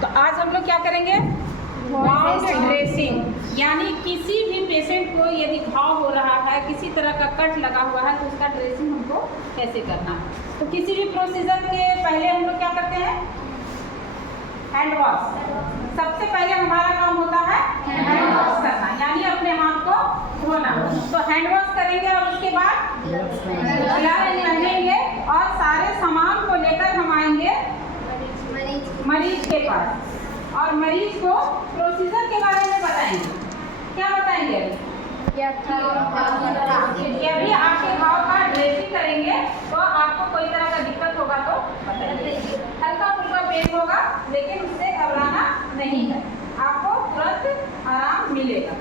तो आज हम लोग क्या करेंगे, वाउंड ड्रेसिंग, यानी किसी भी पेशेंट को यदि घाव हो रहा है, किसी तरह का कट लगा हुआ है, तो उसका ड्रेसिंग हमको कैसे करना है। तो किसी भी प्रोसीजर के पहले हम लोग क्या करते हैं, हैंड वॉश। सबसे पहले हमारा काम होता है हैंड वॉश करना, यानी अपने हाथ को धोना। तो हैंड वॉश करेंगे और उसके बाद ग्लव्स पहनेंगे और सारे सामान को लेकर हम आएंगे मरीज के पास और मरीज को प्रोसीजर के बारे में बताएंगे। क्या बताएंगे, अभी आपके घाव का ड्रेसिंग करेंगे तो आपको कोई तरह का दिक्कत होगा तो बताइए। हल्का फुल्का पेन होगा लेकिन उससे घबराना नहीं है, आपको तुरंत आराम मिलेगा।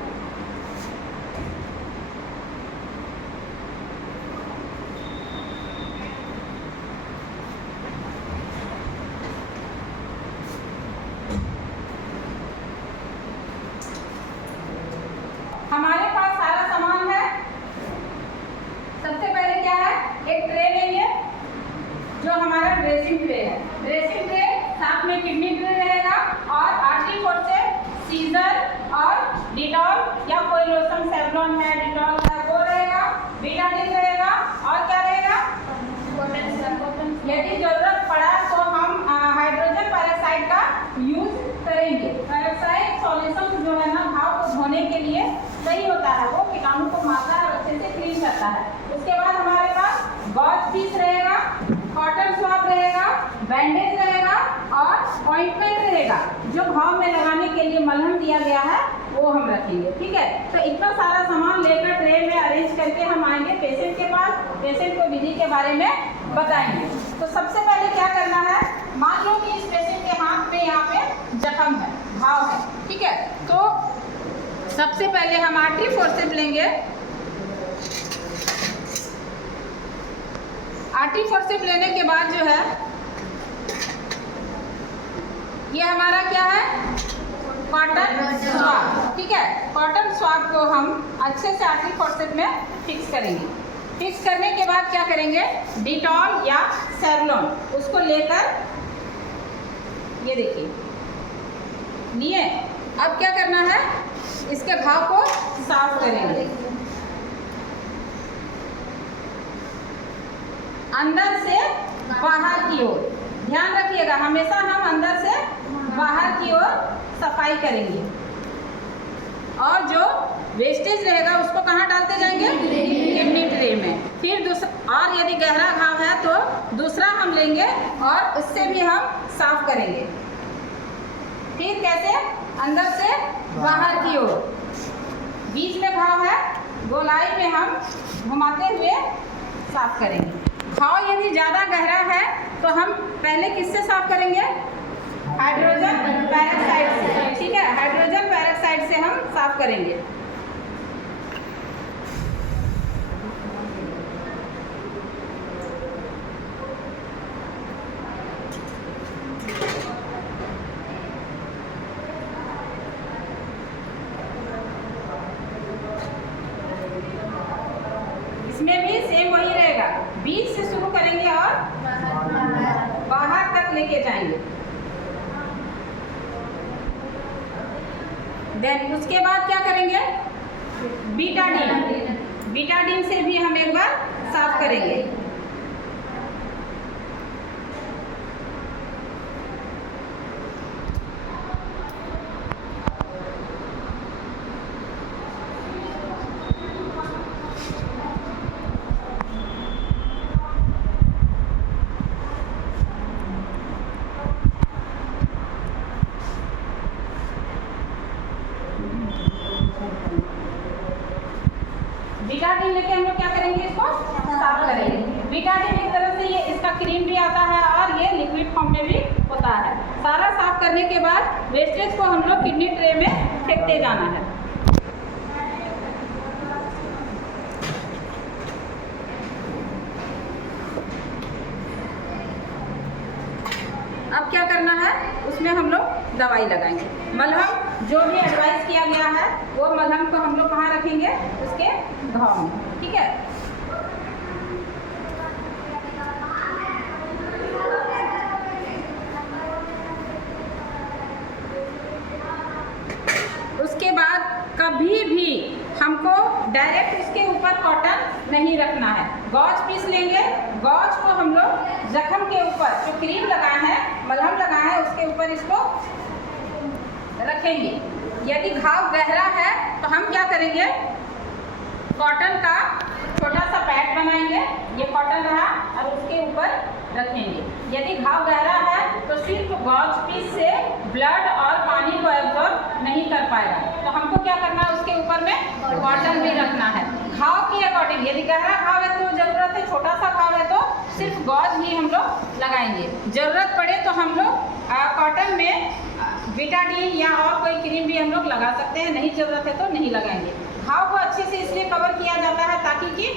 हमारे पास सारा सामान है। सबसे पहले क्या है, एक ट्रे लेंगे जो हमारा ड्रेसिंग ट्रे है। ड्रेसिंग ट्रे साथ में किडनी ट्रे रहेगा और आर्टिक से सीजर और डिटॉल या कोई लोशन, सेवलॉन है, डिटॉल है, वो रहेगा। बीटाडीन रहेगा और क्या रहेगा, यदि जरूरत पड़ा तो हम हाइड्रोजन पेरोक्साइड का यूज करेंगे। पेरोक्साइड सॉल्यूशन जो है ना, घाव को धोने के लिए सही होता है, वो कीटाणु को मारता है और अच्छे से क्लीन करता है। उसके बाद हमारे पास गॉज पीस रहेगा, कॉटन स्वाब रहेगा, बैंडेज रहेगा और ऑइंटमेंट रहेगा। जो घाव में लगाने के लिए मलहम दिया गया है वो हम रखेंगे। ठीक है, तो इतना सारा सामान लेकर ट्रे में अरेंज करके हम आएंगे पेशेंट के पास। पेशेंट को विधि के बारे में बताएंगे। तो सबसे पहले क्या करना है, मान लो कि इस पेशेंट के हाथ में यहाँ पे जख्म है, घाव है। ठीक है, तो सबसे पहले हम आर्टरी फोर्सेप्स लेंगे। आर्टरी फोर्सेप्स लेने के बाद जो है, ये हमारा क्या है, कॉटन स्वाब। ठीक है, कॉटन स्वाब को हम अच्छे से आर्टरी फोर्सेप्स में फिक्स करेंगे। फिक्स करने के बाद क्या करेंगे, डिटॉल या सेवलॉन उसको लेकर, ये देखिए लिए। अब क्या करना है, इसके घाव को साफ करेंगे अंदर से बाहर की ओर। ध्यान रखिएगा, हमेशा हम अंदर से बाहर की ओर सफाई करेंगे और जो वेस्टेज रहेगा उसको कहाँ डालते जाएंगे, किडनी ट्रे में। फिर दूसरा, और यदि गहरा घाव है तो दूसरा हम लेंगे और उससे भी हम साफ करेंगे। फिर कैसे, अंदर से बाहर की ओर। बीच में घाव है, गोलाई में हम घुमाते हुए साफ करेंगे। घाव यदि ज़्यादा गहरा है तो हम पहले किससे साफ करेंगे, हाइड्रोजन पेरोक्साइड से। ठीक है, हाइड्रोजन पेरोक्साइड से हम साफ करेंगे। इसमें भी सेम वही रहेगा, बीच से शुरू करेंगे और बाहर तक लेके जाएंगे। देन उसके बाद क्या करेंगे, बीटाडीन। बीटाडीन से भी हम एक बार साफ करेंगे। बीटाडीन लेके हम लोग क्या करेंगे, इसको साफ करेंगे। बीटाडीन एक तरह से ये इसका क्रीम भी आता है और ये लिक्विड फॉर्म में भी होता है। सारा साफ करने के बाद वेस्टेज को हम लोग किडनी ट्रे में फेंकते जाना है। अब क्या करना है, उसमें हम लोग दवाई लगाएंगे। मलहम जो भी एडवाइस किया गया है वो मलहम को हम लोग कहाँ रखेंगे, उसके घाव में। ठीक है, कभी भी हमको डायरेक्ट इसके ऊपर कॉटन नहीं रखना है। गॉज पीस लेंगे, गॉज को हम लोग जख्म के ऊपर जो क्रीम लगाए हैं, मलहम लगाए हैं, उसके ऊपर इसको रखेंगे। यदि घाव गहरा है तो हम क्या करेंगे, कॉटन का छोटा सा पैड बनाएंगे, ये कॉटन रहा, और उसके ऊपर रखेंगे। यदि घाव गहरा है तो सिर्फ गॉज पीस से ब्लड और पानी को एब्जॉर्ब नहीं कर पाएगा, तो हमको क्या करना है, उसके ऊपर में कॉटन भी रखना है घाव के अकॉर्डिंग। यदि गहरा घाव है तो ज़रूरत है, छोटा सा घाव है तो सिर्फ गॉज ही हम लोग लगाएंगे। ज़रूरत पड़े तो हम लोग कॉटन में विटाडीन या और कोई क्रीम भी हम लोग लगा सकते हैं, नहीं ज़रूरत है तो नहीं लगाएंगे। घाव को अच्छे से इसलिए कवर किया जाता है ताकि कि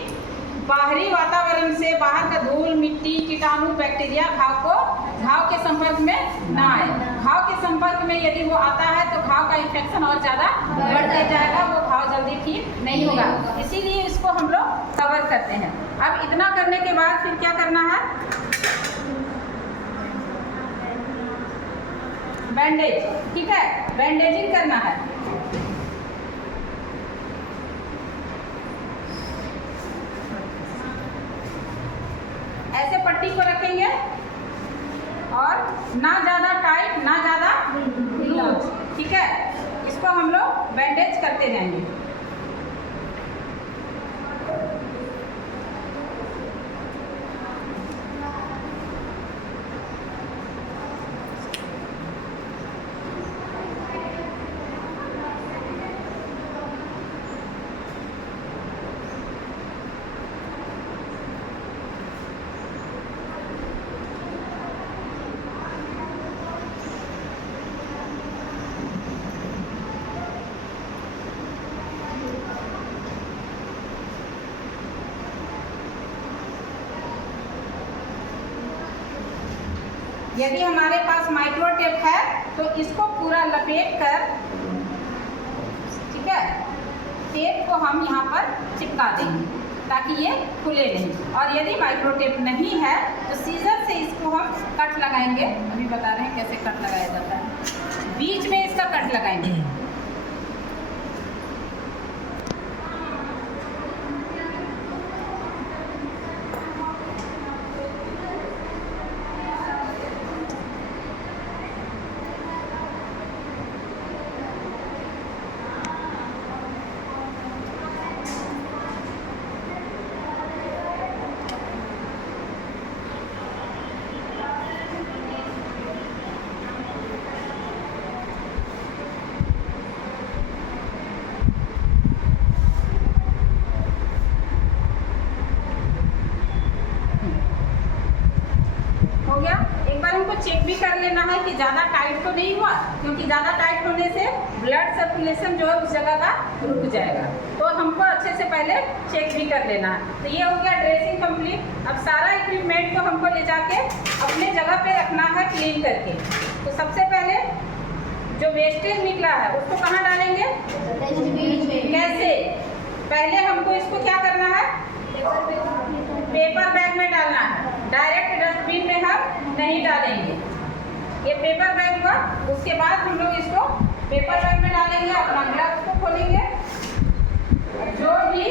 बाहरी वातावरण से बाहर का धूल, मिट्टी, कीटाणु, बैक्टीरिया घाव के संपर्क में ना आए। घाव के संपर्क में यदि वो आता है तो घाव का इन्फेक्शन और ज़्यादा बढ़ते जाएगा, वो घाव जल्दी ठीक नहीं होगा, इसीलिए इसको हम लोग कवर करते हैं। अब इतना करने के बाद फिर क्या करना है, बैंडेज, ठीक है, बैंडेजिंग करना है। ऐसे पट्टी को रखेंगे और ना ज़्यादा टाइट ना ज़्यादा लूज, ठीक है। इसको हम लोग बैंडेज करते जाएंगे। यदि हमारे पास माइक्रो टेप है तो इसको पूरा लपेट कर, ठीक है, टेप को हम यहाँ पर चिपका देंगे ताकि ये खुले नहीं। और यदि माइक्रो टेप नहीं है तो सीजर से इसको हम कट लगाएंगे। अभी बता रहे हैं कैसे कट लगाया जाता है, बीच में इसका कट लगाएंगे। चेक भी कर लेना है कि ज़्यादा टाइट तो नहीं हुआ, क्योंकि ज़्यादा टाइट होने से ब्लड सर्कुलेशन जो है उस जगह का रुक जाएगा, तो हमको अच्छे से पहले चेक भी कर लेना है। तो ये हो गया ड्रेसिंग कंप्लीट। अब सारा इक्विपमेंट को हमको ले जाके अपने जगह पे रखना है क्लीन करके। तो सबसे पहले जो वेस्टेज निकला है उसको कहाँ डालेंगे, कैसे, पहले हमको इसको क्या करना है, पेपर बैग में डालना है, डायरेक्ट डस्टबिन में हम नहीं डालेंगे। ये पेपर बैग हुआ, उसके बाद हम लोग इसको पेपर बैग में डालेंगे, अपना ग्लव्स को खोलेंगे, जो भी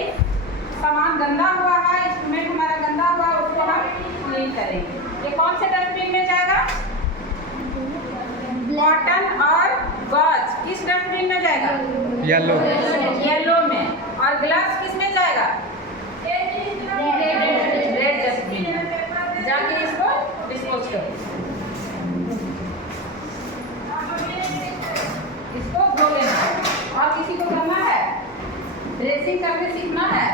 सामान गंदा हुआ है, इंस्ट्रूमेंट हमारा गंदा हुआ है, उसको हम क्लीन करेंगे। ये कौन से डस्टबिन में जाएगा, कॉटन और गॉज किस डस्टबिन में जाएगा, येलो में। और ग्लव्स किस में जाएगा, रेड डस्टबिन में जाके इसको डिस्पोज करो। इसको धो लेना है। और किसी को करना है, ड्रेसिंग करके सीखना है।